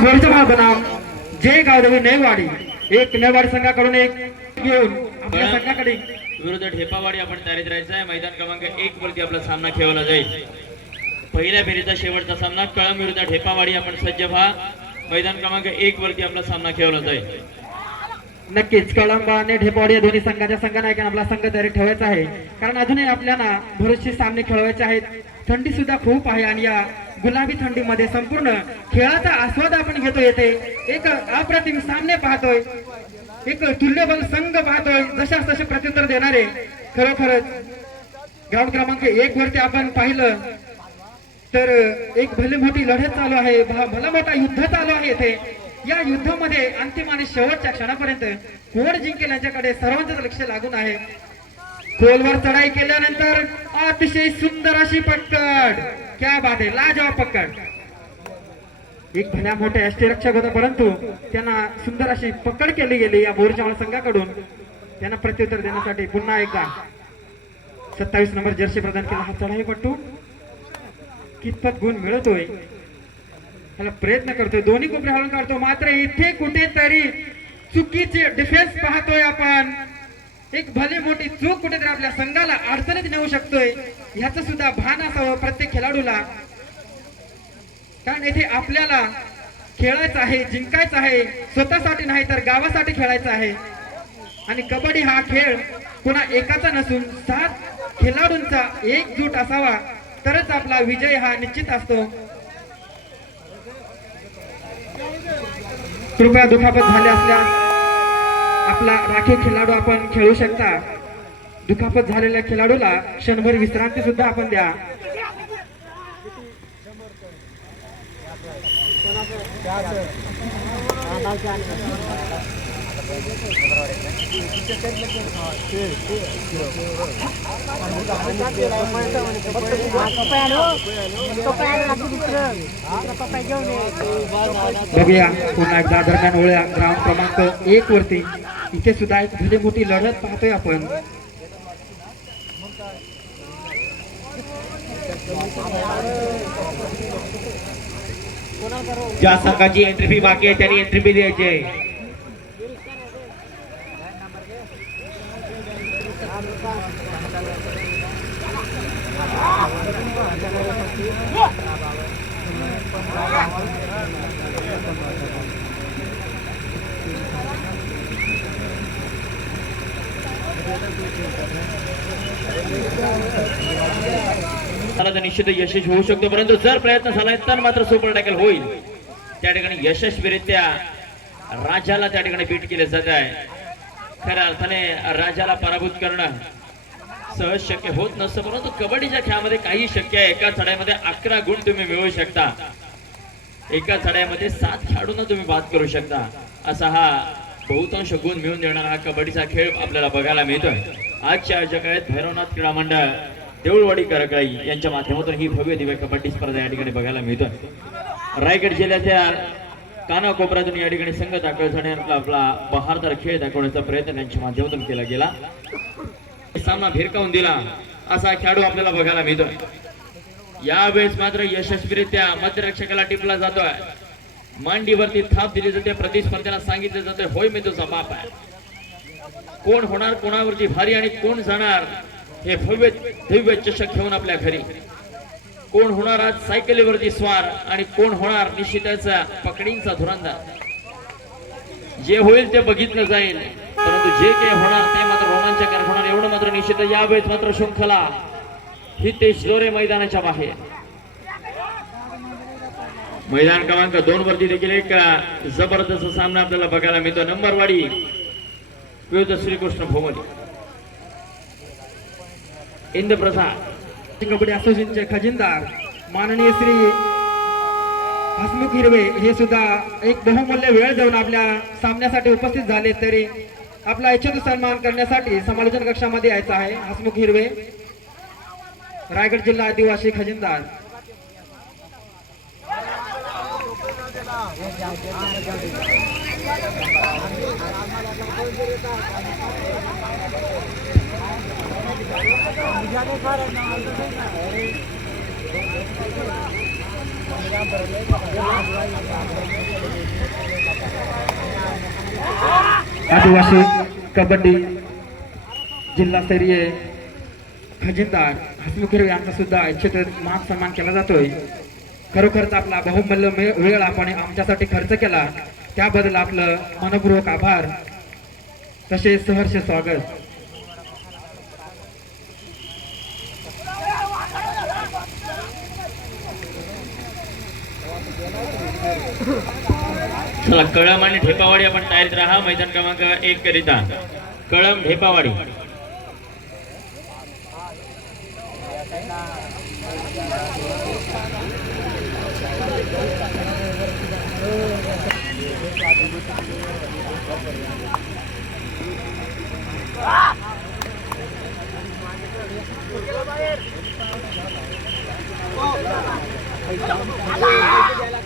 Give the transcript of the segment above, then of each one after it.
बोरजमा बनाम जय गावदेवी नेवाडी. एक नेवाडी संघाकडून एक घेऊन आपल्या संघाकडे. विरुद्ध ढेपावाडी आपण तयारीत राहायचं आहे. मैदान क्रमांक एक वरती आपला सामना खेळवला जाईल. पहिल्या फेरीचा शेवटचा सामना. कळम विरुद्ध ढेपावाडी आपण सज्ज व्हा. मैदान क्रमांक एक वरती आपला सामना खेळवला जाईल. नक्कीच कळंब आणि ढेपवाडी या दोन्ही संघाच्या संघनायकांना आपला संघ तयारी ठेवायचा आहे. कारण अजूनही आपल्याला बरेचसे सामने खेळवायचे आहेत. थंडी सुद्धा खूप आहे आणि या गुलाबी थंडीमध्ये संपूर्ण खेळाचा आस्वाद आपण घेतो येते एक अप्रतिम सामने पाहतोय. एक तुल्यबल संघ पाहतोय. जशास तसे प्रत्युत्तर देणारे खरोखरच ग्राउंड क्रमांक एक वरती आपण पाहिलं तर एक भली मोठी लढत चालू आहे. भा- भला मोठा युद्ध चालू आहे येथे या युद्धामध्ये अंतिम आणि शेवटच्या क्षणापर्यंत कोण जिंकेल यांच्याकडे सर्वांचं लक्ष लागून आहे. खोलवर चढाई केल्यानंतर अतिशय सुंदर अशी पटकड क्या बात आहे लाजवाब पकड। एक भल्या मोठे एसटी रक्षक होता परंतु त्यांना सुंदर अशी पकड केली गेली या मोर्चा संघाकडून. त्यांना प्रत्युत्तर देण्यासाठी पुन्हा एकदा सत्तावीस नंबर जर्सी प्रदान केला. हा चढाईपट्टू कितपत गुण मिळतोय. त्याला प्रयत्न करतोय. दोन्ही कोपरे हळून काढतो. मात्र इथे कुठेतरी चुकीचे डिफेन्स पाहतोय आपण. एक भले मोठी चूक कुठेतरी आपल्या संघाला अडचणीत नेऊ शकतोय ह्याच सुद्धा भान असावं प्रत्येक खेळाडूला. कारण येथे आपल्याला खेळायचं आहे जिंकायचं आहे स्वतःसाठी नाही तर गावासाठी खेळायचं आहे. आणि कबड्डी हा खेळ कुणा एकाचा नसून सात खेळाडूंचा एकजूट असावा तरच आपला विजय हा निश्चित असतो. कृपया दुखापत झाले असल्यास आपला राखीव खेळाडू आपण खेळू शकता. दुखापत झालेल्या खेळाडूला क्षणभर विश्रांती सुद्धा आपण द्या. बघूया पुन्हा एकदा दरम्यान ओळ्या ग्राउंड क्रमांक एक वरती. इथे सुद्धा एक भली मोठी लढत पाहतोय आपण. ज्या संघाची एंट्री फी बाकी आहे त्यांनी एंट्री फी द्यायची आहे त्याला तर निश्चित यशस्वी होऊ शकतो परंतु जर प्रयत्न झाला तर मात्र सुपर टॅकल होईल. त्या ठिकाणी यशस्वीरित्या राजाला त्या ठिकाणी बीट केले जात आहे. खऱ्या अर्थाने राजाला पराभूत करणं सहज शक्य होत नसतं परंतु कबड्डीच्या खेळामध्ये काही शक्य आहे. एका चढाईमध्ये अकरा गुण तुम्ही मिळवू शकता. एका चढाईमध्ये सात खेळाडूंना तुम्ही बाद करू शकता. असा हा बहुतांश गुण मिळून देणारा हा कबड्डीचा खेळ आपल्याला बघायला मिळतोय. आजच्या आयोजक आहेत भैरवनाथ क्रीडा मंडळ देऊळवाडी करकाई यांच्या माध्यमातून ही भव्य दिव्य कबड्डी स्पर्धा या ठिकाणी बघायला मिळतोय. रायगड जिल्ह्याच्या कानाकोपऱ्यातून या ठिकाणी संघ दाखल झाल्यानंतर आपला बहारदार खेळ दाखवण्याचा प्रयत्न त्यांच्या माध्यमातून केला गेला. सामना भिरकावून दिला. असा खेळाडू आपल्याला बघायला मिळतोय. यावेळेस मात्र यशस्वीरित्या मध्यरक्षकाला टिपला जातोय. मांडीवरती थाप दिली जाते. प्रतिस्पर्ध्याला सांगितलं जातंय होय मी तुझा बाप आहे. कोण होणार कोणावरची भारी आणि कोण जाणार हे भव्य दिव्य चषक घेऊन आपल्या घरी. कोण होणार आज सायकलीवरती स्वार आणि कोण होणार निश्चिताचा पकडींचा धुरंदा जे होईल ते बघितलं जाईल. परंतु जे काही होणार ते मात्र रोमांचकर होणार एवढं मात्र निश्चित यावेळेस मात्र शृंखला ही ते लोरे मैदानाच्या बाहेर. मैदान क्रमांक दोन वरती देखील एक जबरदस्त सामना आपल्याला बघायला मिळतो. नंबरवाडी विरुद्ध श्रीकृष्ण भोमली इंद्रप्रसाद कबड्डी असोसिएशनचे खजिनदार माननीय श्री हसमुख हिरवे हे सुद्धा एक बहुमूल्य वेळ देऊन आपल्या सामन्यासाठी उपस्थित झाले तरी आपला इच्छित सन्मान करण्यासाठी समालोचन कक्षामध्ये यायचं आहे. हसमुख हिरवे रायगड जिल्हा आदिवासी खजिनदार. आदिवासी कबड्डी जिल्हास्तरीय खजिनदार हसमुख यांचा सुद्धा इच्छित मान सन्मान केला जातोय. खरोखरच आपला बहुमूल्य वेळ आपण आमच्यासाठी खर्च केला. त्याबद्दल आपलं मनपूर्वक आभार. तसेच सहर्ष स्वागत. चला कळम आणि ठेपावाडी आपण तयारीत राहा. मैदान क्रमांक एक करिता. कळम ढेपावाडी. हो.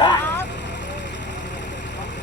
Ah!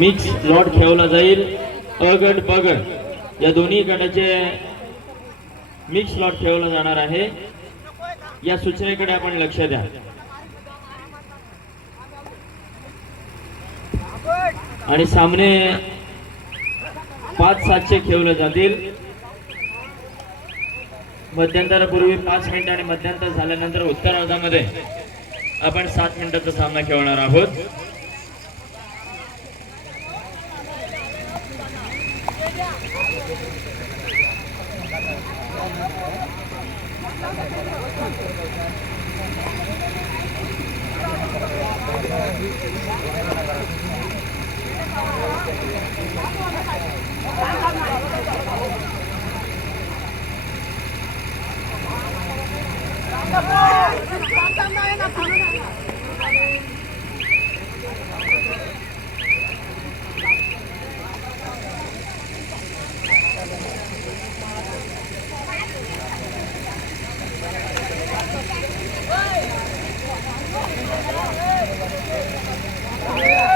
मिक्स लॉट खेळवला जाईल. अ गट ब गट या दोन्ही गटाचे मिक्स लॉट खेळवला जाणार आहे. या सूचनेकडे आपण लक्ष द्या. आणि सामने पाच सातशे खेळवले जातील. मध्यंतरापूर्वी पाच मिनिट आणि मध्यंतर झाल्यानंतर उत्तर अर्धामध्ये आपण सात मिनिटाचा सामना खेळणार आहोत. पहिल्या Yeah.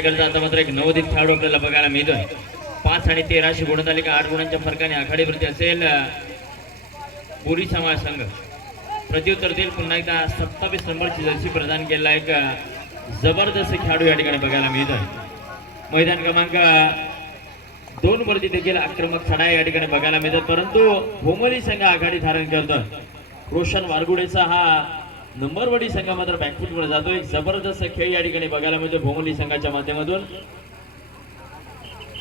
चढाईकडचा आता मात्र एक नवोदित खेळाडू आपल्याला बघायला मिळतोय. पाच आणि तेराशे गुणतालिका आठ गुणांच्या फरकाने आघाडीवरती असेल पुरी समाज संघ. प्रत्युत्तर देईल. पुन्हा एकदा सत्तावीस नंबरची जर्सी प्रदान केलेला एक जबरदस्त खेळाडू या ठिकाणी बघायला मिळतोय. मैदान क्रमांक दोन वरती देखील आक्रमक चढा या ठिकाणी बघायला मिळतात. परंतु भोमरी संघ आघाडी धारण करतोय. रोशन वारगुडेचा हा नंबरवडी संघ मात्र बँकफुटवर जातोय. जबरदस्त खेळ या ठिकाणी बघायला मिळतो. भोंगली संघाच्या माध्यमातून.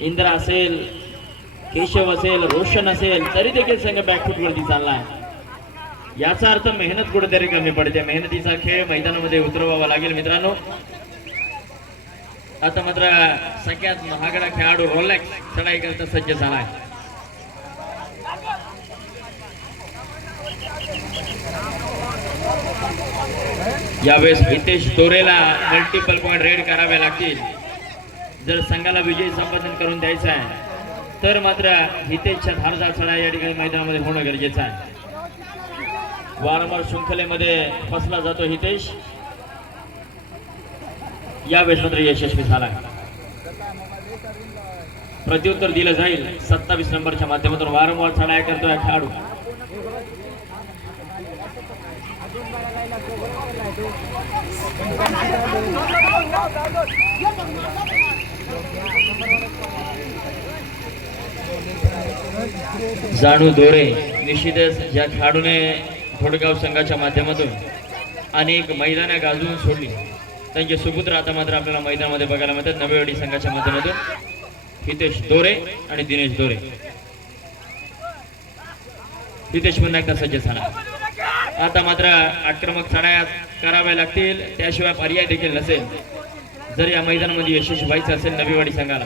इंद्रा असेल केशव असेल रोशन असेल तरी देखील संघ बॅकफुटवरती चाललाय. याचा अर्थ मेहनत कुठेतरी कमी पडते. मेहनतीचा खेळ मैदानामध्ये उतरवावा लागेल मित्रांनो. आता मात्र सगळ्यात महागडा खेळाडू रोलॅक्स चढाई करता सज्ज झालाय. यावेळेस हितेश दोरेला मल्टिपल पॉईंट रेड करावे लागतील. जर संघाला विजय संपादन करून द्यायचा आहे तर मात्र हितेशच्या धारदार चढा या ठिकाणी मैदानामध्ये होणं गरजेचं आहे. वारंवार शृंखलेमध्ये फसला जातो हितेश. यावेळेस मात्र यशस्वी झाला. प्रत्युत्तर दिलं जाईल. सत्तावीस नंबरच्या माध्यमातून वारंवार चढाया करतोय खेळाडू. जाणू दोरे निश्चितच या खेळाडूने थोडगाव संघाच्या माध्यमातून अनेक मैदाने गाजवून सोडली त्यांचे सुपुत्र आता मात्र आपल्याला मैदानामध्ये बघायला मिळतात. नवेवाडी संघाच्या माध्यमातून हितेश दोरे आणि दिनेश दोरे. हितेश पुन्हा एकदा सज्ज झाला. आता मात्र आक्रमक चढाया कराव्या लागतील त्याशिवाय पर्याय देखील नसेल. जर या मैदानामध्ये यशस्वी व्हायचं असेल नवीवाडी संघाला.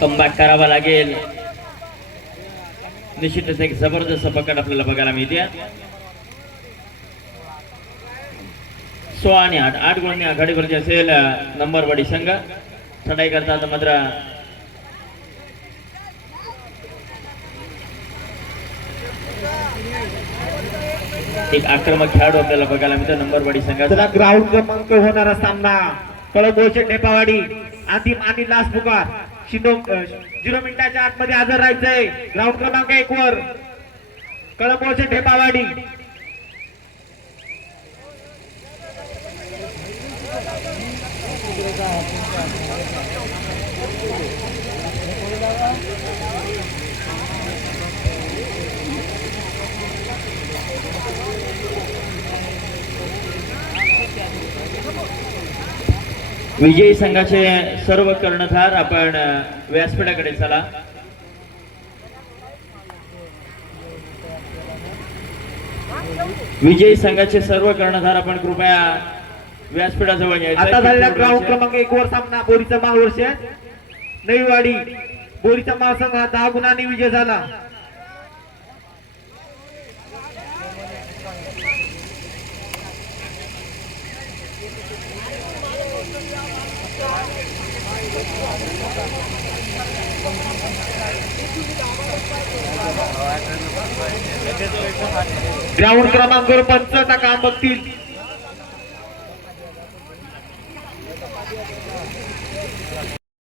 कमबॅक करावा लागेल निश्चितच एक जबरदस्त पकड आपल्याला बघायला मिळते सोळा आणि आठ आठ गुणांनी आघाडीवरती असेल नंबरवाडी संघ चढाई करता आता मात्र एक आक्रमक खेळाडू आपल्याला बघायला मिळतो. नंबरवाडी संघात चला ग्राउंड क्रमांक होणारा सामना. कळंबोचे टेपावाडी. अंतिम आणि लास्ट पुकार. शिंदो झिरो मिनिटाच्या आतमध्ये हजर राहायचंय. ग्राउंड क्रमांक एक वर. कळंबोचे टेपावाडी. विजयी संघाचे सर्व कर्णधार आपण व्यासपीठाकडे चला. विजयी संघाचे सर्व कर्णधार आपण कृपया व्यासपीठाजवळ यायचं आता झालेला ग्राउंड क्रमांक एक वर सामना बोरीचा महावर्ष नवीवाडी बोरीचा महासंघ हा दहा गुणांनी विजय झाला. ग्राउंड क्रमांक पंचचा काम बघतील.